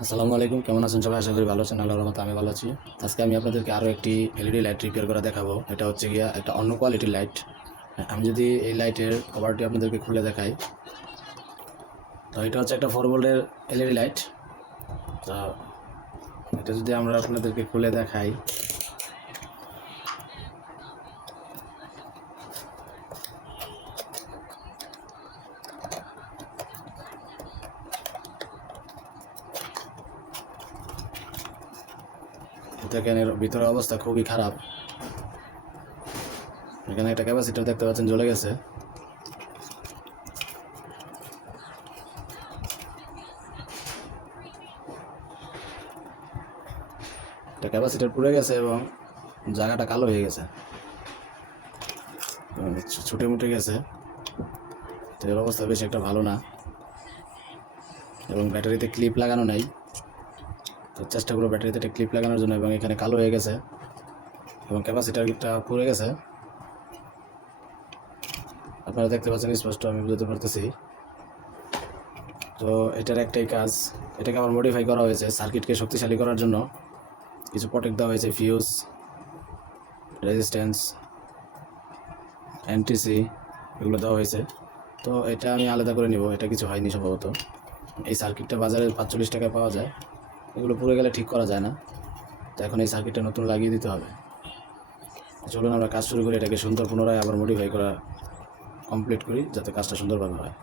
আসসালামু আলাইকুম, কেমন আছেন সবাই? আশা করি ভালো আছেন। আল্লাহর রহমতে আমি ভালো আছি। আজকে আমি আপনাদেরকে আরও একটি এলইডি লাইট রিপেয়ার করে দেখাবো। এটা হচ্ছে গিয়া একটা অন্য কোয়ালিটির লাইট। আমি যদি এই লাইটের কভারটি আপনাদেরকে খুলে দেখাই, তো এটা হচ্ছে একটা 4 ভোল্টের এলইডি লাইট। তো এটা যদি আমরা আপনাদেরকে খুলে দেখাই, দেখেন এর ভিতরের অবস্থা খুবই খারাপ। এখানে একটা ক্যাপাসিটার দেখতে পাচ্ছেন জ্বলে গেছে। একটা ক্যাপাসিটার পুড়ে গেছে এবং জায়গাটা কালো হয়ে গেছে, ছুটে মুটে গেছে। তো এর অবস্থা বেশি একটা ভালো না, এবং ব্যাটারিতে ক্লিপ লাগানো নাই। তো চেষ্টা করবো ব্যাটারিতে একটা ক্লিপ লাগানোর জন্য। এবং এখানে কালো হয়ে গেছে এবং ক্যাপাসিটারটা পুড়ে গেছে। আপনারা দেখতে পাচ্ছেন স্পষ্ট, আমি বুঝতে পারতেছি। তো এটার একটাই কাজ, এটাকে আবার মডিফাই করা হয়েছে সার্কিটকে শক্তিশালী করার জন্য। কিছু প্রোটেক্ট দেওয়া হয়েছে, ফিউজ, রেজিস্ট্যান্স, এনটিসি, এগুলো দেওয়া হয়েছে। তো এটা আমি আলাদা করে নিব, এটা কিছু হয়নি সম্ভবত। এই সার্কিটটা বাজারে 45 টাকায় পাওয়া যায়, এগুলো পুড়ে গেলে ঠিক করা যায় না। তো এখন এই সার্কিটটা নতুন লাগিয়ে দিতে হবে। চলুন আমরা কাজ শুরু করি, এটাকে সুন্দর পুনরায় আবার মডিফাই করা কমপ্লিট করি, যাতে কাজটা সুন্দরভাবে হয়।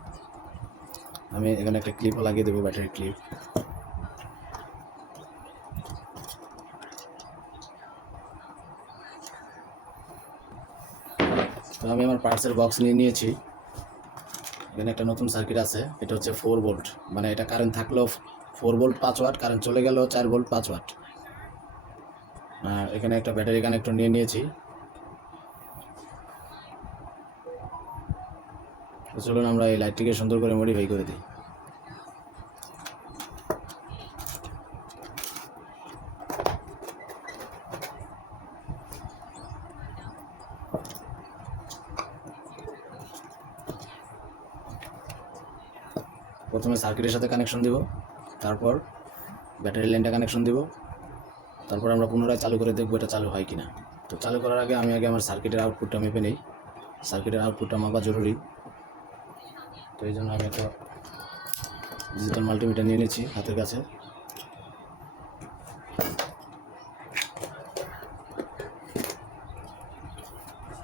আমি এখানে একটা ক্লিপও লাগিয়ে দেবো, ব্যাটারি ক্লিপ। তো আমি আমার পার্টসের বক্স নিয়ে নিয়েছি। এখানে একটা নতুন সার্কিট আছে, এটা হচ্ছে 4 ভোল্ট, মানে এটা কারেন্ট থাকলেও 4 ভোল্ট 5 ওয়াট, কারেন্ট চলে গেলেও 4 ভোল্ট 5 ওয়াট। আর এখানে একটা ব্যাটারি কানেক্টর নিয়ে নিয়েছি। তো চলুন আমরা এই লাইটটিকে সুন্দর করে মডিফাই করে দিই। প্রথমে সার্কিটের সাথে কানেকশন দিব, তারপর ব্যাটারি লাইনটা কানেকশন দিব, তারপর আমরা পুনরায় চালু করে দেখবো এটা চালু হয় কিনা। তো চালু করার আগে আমি আমার সার্কিটের আউটপুটটা মেপে নিই। সার্কিটের আউটপুটটা মাপা জরুরি। তো এই জন্য আমি একটা ডিজিটাল মাল্টিমিটার নিয়ে নিচ্ছি হাতের কাছে,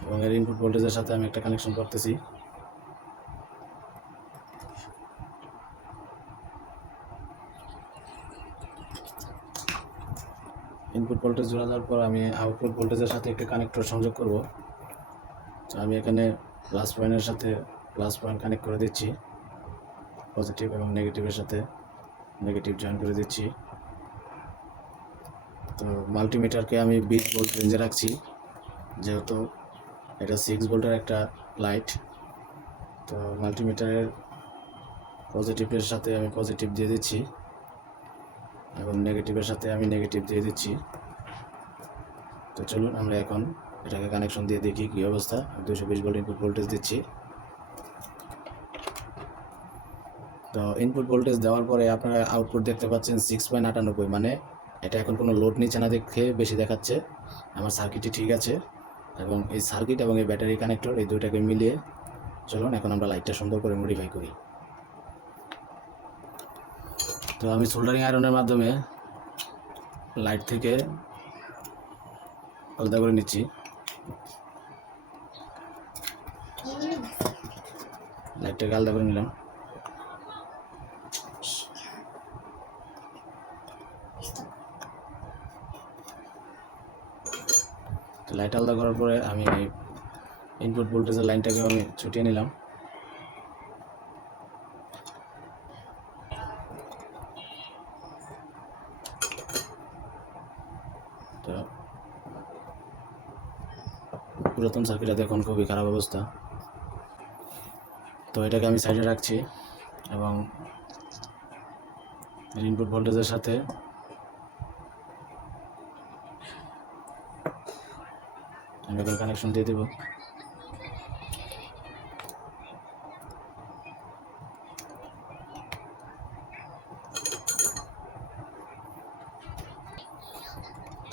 এবং এর ইনপুট ভোল্টেজের সাথে আমি একটা কানেকশন করতেছি। ইনপুট ভোল্টেজ জোড়া দেওয়ার পর আমি আউটপুট ভোল্টেজের সাথে একটা কানেক্টর সংযোগ করব। তো আমি এখানে প্লাস পয়েন্টের সাথে প্লাস পয়েন্ট কানেক্ট করে দিচ্ছি, পজিটিভ, এবং নেগেটিভের সাথে নেগেটিভ জয়েন করে দিচ্ছি। তো মাল্টিমিটারকে আমি 20 ভোল্ট রেঞ্জে রাখছি, যেহেতু এটা 6 ভোল্টের একটা লাইট। তো মাল্টিমিটারের পজিটিভের সাথে আমি পজিটিভ দিয়ে দিচ্ছি, এবং নেগেটিভের সাথে আমি নেগেটিভ দিয়ে দিচ্ছি। তো চলুন আমরা এখন এটাকে কানেকশন দিয়ে দেখি কী অবস্থা। 220 ভোল্ট ইনপুট ভোল্টেজ দিচ্ছি। তো ইনপুট ভোল্টেজ দেওয়ার পরে আপনারা আউটপুট দেখতে পাচ্ছেন 6.98, মানে এটা এখন কোনো লোড নিচ্ছে না দেখে বেশি দেখাচ্ছে। আমার সার্কিটটি ঠিক আছে, এবং এই সার্কিট এবং এই ব্যাটারি কানেক্টর, এই দুইটাকে মিলিয়ে চলুন এখন আমরা লাইটটা সুন্দর করে মডিফাই করি। তো আমি সোল্ডারিং আয়রনের মাধ্যমে লাইট থেকে আলাদা করে নিচ্ছি। লাইটটাকে আলাদা করে নিলাম। তো লাইট আলাদা করার পরে আমি ইনপুট ভোল্টেজের লাইনটাকে আমি ছুটিয়ে নিলাম। তো পুরাতন সার্কিটটা দেখুন খুবই খারাপ অবস্থা। তো এটাকে আমি সাইডে রাখছি, এবং ইনপুট ভোল্টেজের সাথে আমি এখন কানেকশন দিয়ে দেব।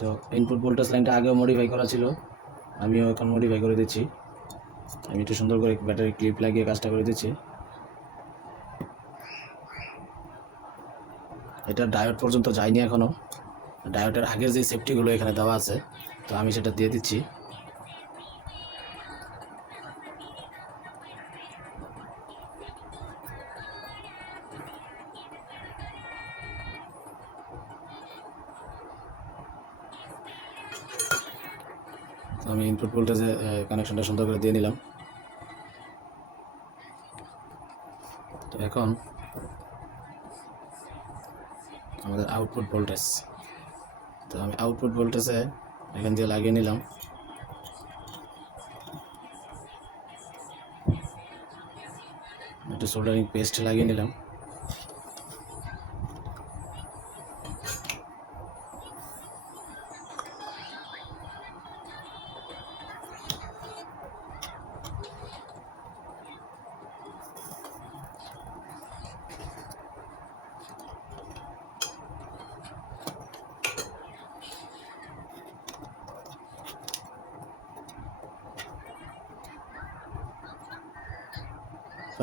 তো ইনপুট ভোল্টেজ লাইনটা আগেও মডিফাই করা ছিল, আমিও এখন মডিফাই করে দিচ্ছি। আমি একটু সুন্দর করে ব্যাটারি ক্লিপ লাগিয়ে কাজটা করে দিচ্ছি। এটা ডায়োড পর্যন্ত যায়নি এখনও, ডায়োডের আগের যে সেফটিগুলো এখানে দেওয়া আছে, তো আমি সেটা দিয়ে দিচ্ছি। আমি ইনপুট ভোল্টেজে কানেকশনটা সুন্দর করে দিয়ে নিলাম। তো এখন আমাদের আউটপুট ভোল্টেজ, তো আমি আউটপুট ভোল্টেজে এখান দিয়ে লাগিয়ে নিলাম। একটু সোল্ডারিং পেস্ট লাগিয়ে নিলাম।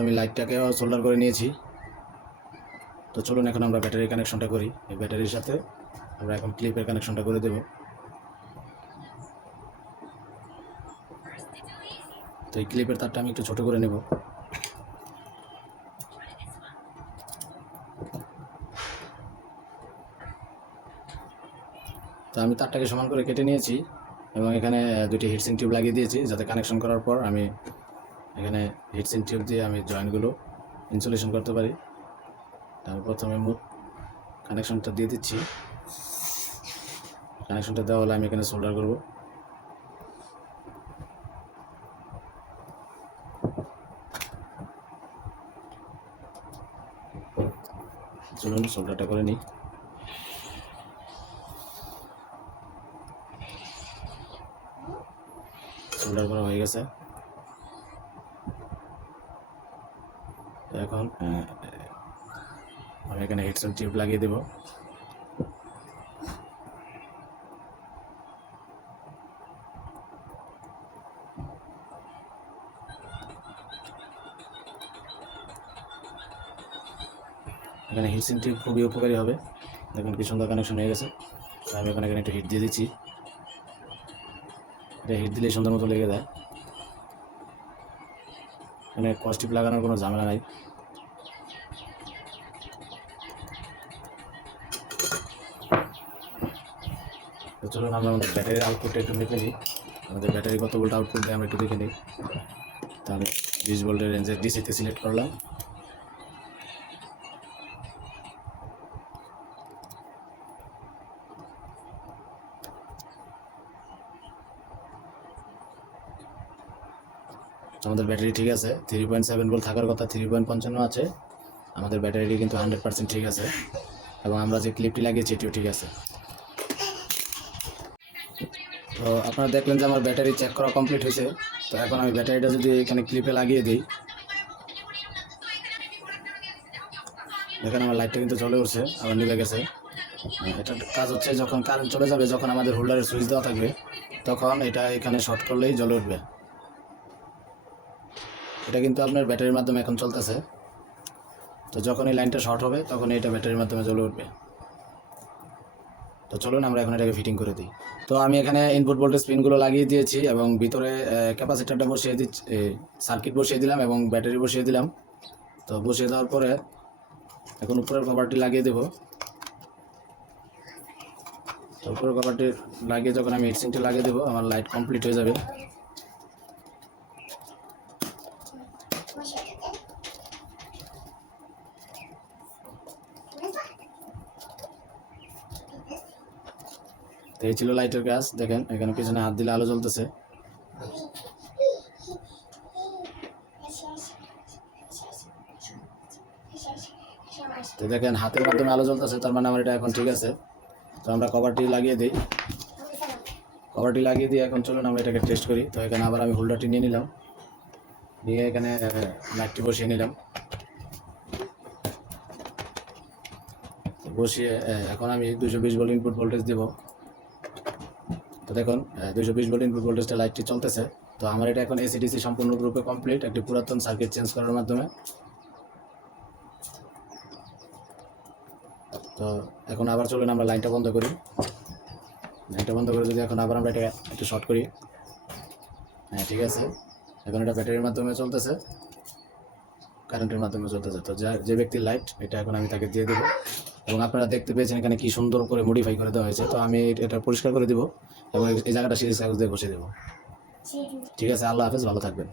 আমি লাইটটাকেও সোল্ডার করে নিয়েছি। তো চলুন এখন আমরা ব্যাটারির কানেকশনটা করি। এই ব্যাটারির সাথে আমরা এখন ক্লিপের কানেকশনটা করে দেব। তো এই ক্লিপের তারটা আমি একটু ছোট করে নেব। তো আমি তারটাকে সমান করে কেটে নিয়েছি এবং এখানে দুটি হিটসিং টিউব লাগিয়ে দিয়েছি, যাতে কানেকশন করার পর আমি এখানে হিটসিং টিউব দিয়ে আমি জয়েন্টগুলো ইনসুলেশন করতে পারি। আমি প্রথমে মুখ কানেকশনটা দিয়ে দিচ্ছি। কানেকশনটা দেওয়া হলে আমি এখানে সোল্ডার করব। চলুন সোল্ডারটা করে নিই। সোল্ডার করা হয়ে গেছে। এখন আমি এখানে হিটসিং টিউব লাগিয়ে দেব। এখানে হিটসিং টিউব খুবই উপকারী হবে। দেখুন কি সুন্দর কানেকশন হয়ে গেছে। আমি এখানে একটু হিট দিয়ে দিচ্ছি। এটা হিট দিলে সুন্দর মতো লেগে যায়। এখানে কস্টিপ লাগানোর কোনো ঝামেলা নাই। তো চলুন আমরা আমাদের ব্যাটারির আউটপুটটা একটু দেখে নিই। আমাদের ব্যাটারি কত ভোল্ট আউটপুট দেয় আমরা একটু দেখে নিই। তো আমি 20 ভোল্টের রেঞ্জের ডিসিতে সিলেক্ট করলাম। আমাদের ব্যাটারি ঠিক আছে, 3.7 ভোল্ট থাকার কথা 3.55 আছে। আমাদের ব্যাটারিটি কিন্তু 100% ঠিক আছে এবং আমরা যে ক্লিপটি লাগিয়েছি এটিও ঠিক আছে। তো আপনারা দেখলেন যে আমার ব্যাটারি চেক করা কমপ্লিট হয়েছে। তো এখন আমি ব্যাটারিটা যদি এখানে ক্লিপে লাগিয়ে দিই, দেখেন আমার লাইটটা কিন্তু জ্বলে উঠছে, আবার নিভে গেছে। এটার কাজ হচ্ছে যখন কারেন্ট চলে যাবে, যখন আমাদের হোল্ডারের সুইচ দেওয়া থাকবে, তখন এটা এখানে শর্ট করলেই জ্বলে উঠবে। এটা কিন্তু আপনার ব্যাটারির মাধ্যমে এখন চলতেছে। তো যখন এই লাইনটা শর্ট হবে তখন এটা ব্যাটারির মাধ্যমে জ্বলে উঠবে। তো চলুন আমরা এখন এটাকে ফিটিং করে দিই। তো আমি এখানে ইনপুট ভোল্টেজ পিনগুলো লাগিয়ে দিয়েছি এবং ভিতরে ক্যাপাসিটারটা বসিয়ে দিচ্ছি, সার্কিট বসিয়ে দিলাম এবং ব্যাটারি বসিয়ে দিলাম। তো বসিয়ে দেওয়ার পরে এখন উপরের কভারটি লাগিয়ে দেব। তো উপরের কভারটি লাগিয়ে যখন আমি হিটসিংটি লাগিয়ে দেবো, আমার লাইট কমপ্লিট হয়ে যাবে। তো এই ছিল লাইটের কাজ। দেখেন এখানে পিছনে হাত দিলে আলো জ্বলতেছে। তো দেখেন হাতের মাধ্যমে আলো জ্বলতেছে, তার মানে আমার এটা এখন ঠিক আছে। তো আমরা কভারটি লাগিয়ে দিই। কভারটি লাগিয়ে দিয়ে এখন চলুন আমরা এটাকে টেস্ট করি। তো এখানে আবার আমি হোল্ডারটি নিয়ে নিলাম, নিয়ে এখানে লাইটটি বসিয়ে নিলাম। বসিয়ে এখন আমি 220 ভোল্ট ইনপুট ভোল্টেজ দেব। তো দেখুন 220 ভোল্ট ইনপুট ভোল্টেজটা লাইটটি চলতেছে। তো আমার এটা এখন এসিডিসি সম্পূর্ণরূপে কমপ্লিট একটি পুরাতন সার্কিট চেঞ্জ করার মাধ্যমে। তো এখন আবার চলুন আমরা লাইনটা বন্ধ করি। লাইনটা বন্ধ করে যদি এখন আবার আমরা এটা একটু শর্ট করি, হ্যাঁ ঠিক আছে, এখন এটা ব্যাটারির মাধ্যমে চলতেছে, কারেন্টের মাধ্যমে চলতেছে। তো যে ব্যক্তির লাইট এটা এখন আমি তাকে দিয়ে দেবো। এবং আপনারা দেখতে পেয়েছেন এখানে কি সুন্দর করে মডিফাই করে দেওয়া হয়েছে। তো আমি এটা পরিষ্কার করে দেবো এবং এই জায়গাটা সিরিজ কাগজ দিয়ে বসে দেবো। ঠিক আছে, আল্লাহ হাফেজ, ভালো থাকবেন।